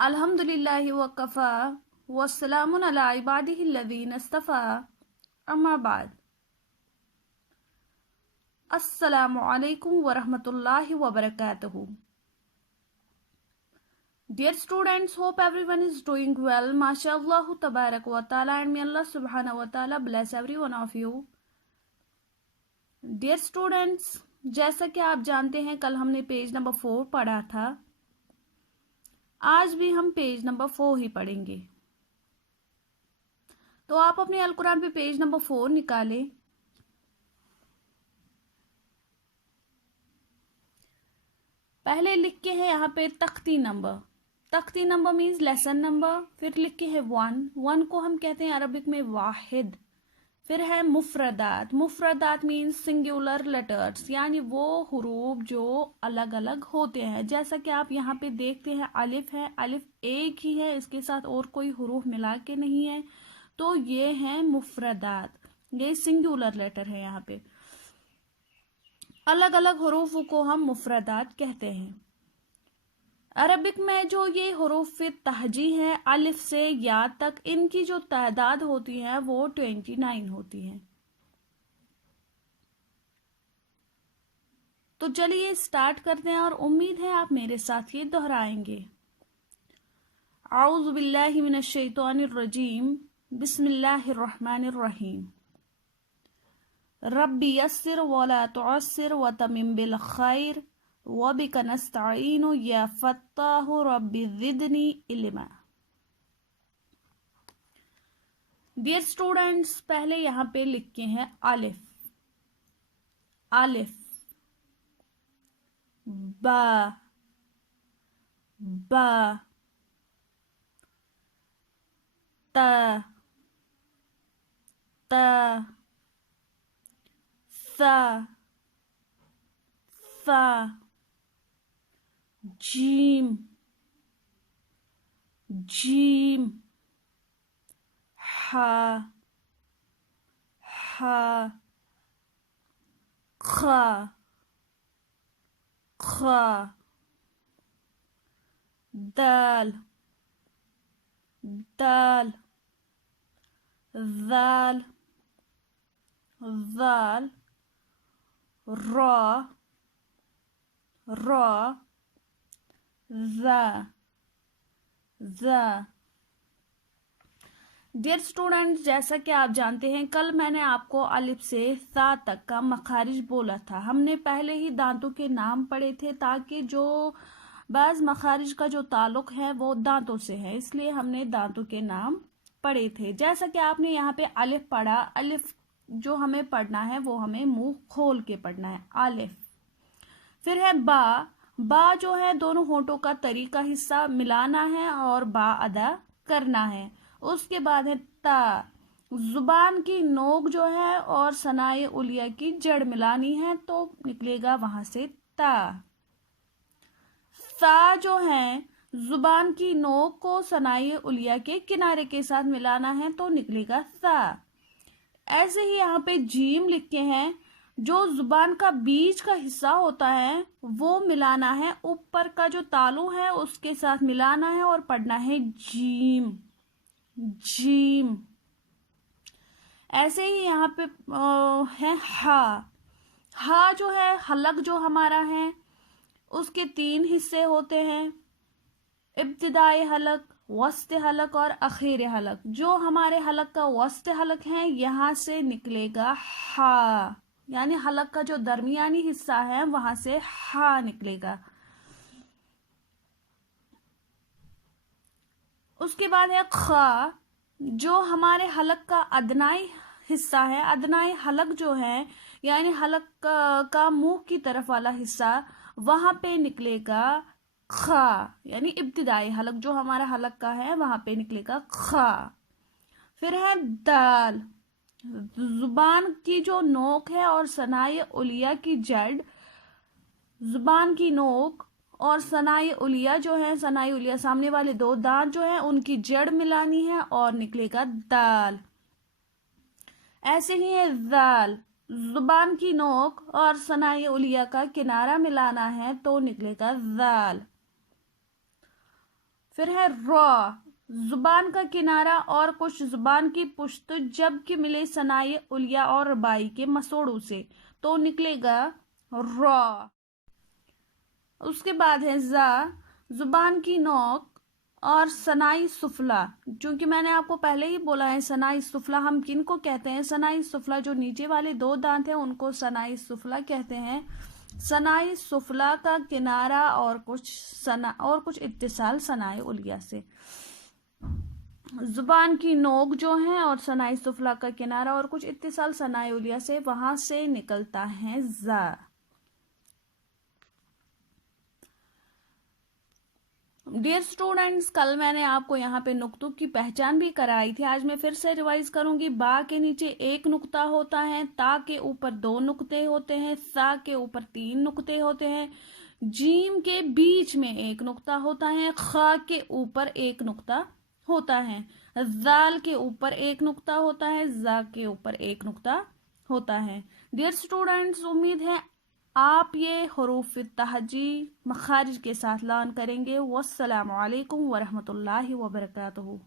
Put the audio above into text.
अल्हम्दुलिल्लाहि वकफ़ा वस्सलामुन अला इबादिहिल्लज़ीना इस्तफ़ा अम्मा बाद। अस्सलामु अलैकुम वरहमतुल्लाहि वबरकातुहू। Dear students, hope everyone is doing well. MashaAllah tabarak wa ta'ala, and may Allah subhanahu wa ta'ala bless every one of you. Dear students, जैसा कि आप जानते हैं कल हमने पेज नंबर 4 पढ़ा था, आज भी हम पेज नंबर 4 ही पढ़ेंगे। तो आप अपने अल कुरान पे पेज नंबर 4 निकालें। पहले लिख के है यहाँ पे तख्ती नंबर। तख्ती नंबर मीन्स लेसन नंबर। फिर लिख के है 1 को हम कहते हैं अरबिक में वाहिद। फिर है मुफरदात। मुफरदात मीन्स सिंगुलर लेटर्स, यानी वो हुरूफ जो अलग अलग होते हैं। जैसा कि आप यहाँ पे देखते हैं अलिफ है, अलिफ एक ही है, इसके साथ और कोई हुरूफ मिला के नहीं है, तो ये है मुफरदात, ये सिंगुलर लेटर है। यहाँ पे अलग अलग हुरूफ को हम मुफरदात कहते हैं। अरबिक में जो ये हुरूफ तहजी है अलिफ से या तक, इनकी जो तादाद होती है वो 29 होती है। तो चलिए स्टार्ट करते हैं और उम्मीद है आप मेरे साथ ये दोहराएंगे। आऊज़ु बिल्लाहि मिनश शैतानिर रजीम, बिस्मिल्लाहिर रहमानिर रहीम। रब्बी यस्सिर वला तुअस्सिर वतमिम बिल खैर वबिका नस्तईनु या फत्ताहु रब्बी ज़िदनी इल्मा। डियर स्टूडेंट्स, पहले यहाँ पे लिख के हैं अलिफ। अलिफ, बा, बा, ता, ता, सा, सा, जीम, जीम, हा, हा, खा, खा, दाल, दाल, दाल, दाल, रा, रा, ज़ा, ज़ा। डियर स्टूडेंट्स, जैसा कि आप जानते हैं कल मैंने आपको अलिफ से सा तक का मखारिज बोला था। हमने पहले ही दांतों के नाम पढ़े थे, ताकि जो बाज़ मखारिज का जो ताल्लुक है वो दांतों से है, इसलिए हमने दांतों के नाम पढ़े थे। जैसा कि आपने यहाँ पे अलिफ पढ़ा, अलिफ जो हमें पढ़ना है वो हमें मुंह खोल के पढ़ना है, अलिफ। फिर है बा। बा जो है दोनों होंठों का तरीका हिस्सा मिलाना है और बा अदा करना है। उसके बाद है ता। जुबान की नोक जो है और सनाए उलिया की जड़ मिलानी है, तो निकलेगा वहां से ता। सा जो है जुबान की नोक को सनाए उलिया के किनारे के साथ मिलाना है, तो निकलेगा सा। ऐसे ही यहाँ पे जीम लिखे हैं, जो जुबान का बीच का हिस्सा होता है वो मिलाना है, ऊपर का जो तालु है उसके साथ मिलाना है और पढ़ना है जीम, जीम। ऐसे ही यहाँ पे है हा। हा जो है हलक जो हमारा है उसके 3 हिस्से होते हैं, इब्तिदाई हलक, वस्त हलक और आखिर हलक। जो हमारे हलक का वस्त हलक है यहाँ से निकलेगा हा, यानी हलक का जो दरमियानी हिस्सा है वहां से हा निकलेगा। उसके बाद है खा। जो हमारे हलक का अदनाई हिस्सा है, अदनाई हलक जो है यानी हलक का मुंह की तरफ वाला हिस्सा, वहां पे निकलेगा खा, यानी इब्तिदाई हलक जो हमारा हलक का है वहां पे निकलेगा खा। फिर है दाल। जुबान की जो नोक है और सनाए उलिया की जड़, जुबान की नोक और सनाए उलिया जो है, सनाए उलिया सामने वाले 2 दांत जो है उनकी जड़ मिलानी है और निकलेगा दाल। ऐसे ही है दाल। जुबान की नोक और सनाए उलिया का किनारा मिलाना है, तो निकलेगा दाल। फिर है रॉ, जुबान का किनारा और कुछ जुबान की पुश्त जबकि मिले सनाए उलिया और रबाई के मसोड़ों से, तो निकलेगा रॉ। उसके बाद है जा, जुबान की नोक और सनाई सुफला। क्योंकि मैंने आपको पहले ही बोला है सनाई सुफला हम किन को कहते हैं, सनाई सुफला जो नीचे वाले 2 दांत हैं उनको सनाई सुफला कहते हैं। सनाई सुफला का किनारा और कुछ इत्तिसाल सनाए उलिया से। जुबान की नोक जो है और सनाई सुफला का किनारा और कुछ इत्तिसाल सनाए उलिया से, वहां से निकलता है जा। डियर स्टूडेंट्स, कल मैंने आपको यहाँ पे नुक्तों की पहचान भी कराई थी। आज मैं फिर से रिवाइज करूंगी। बा के नीचे 1 नुक्ता होता है, ता के ऊपर 2 नुक्ते होते हैं, सा के ऊपर 3 नुक्ते होते हैं, जीम के बीच में 1 नुक्ता होता है, खा के ऊपर 1 नुक्ता होता है, जाल के ऊपर 1 नुक्ता होता है, जा के ऊपर 1 नुक्ता होता है। डियर स्टूडेंट्स, उम्मीद है आप ये हुरूफ तहजी मखारिज के साथ लर्न करेंगे। वस्सलामु अलैकुम वरहमतुल्लाहि वबरकातुहू।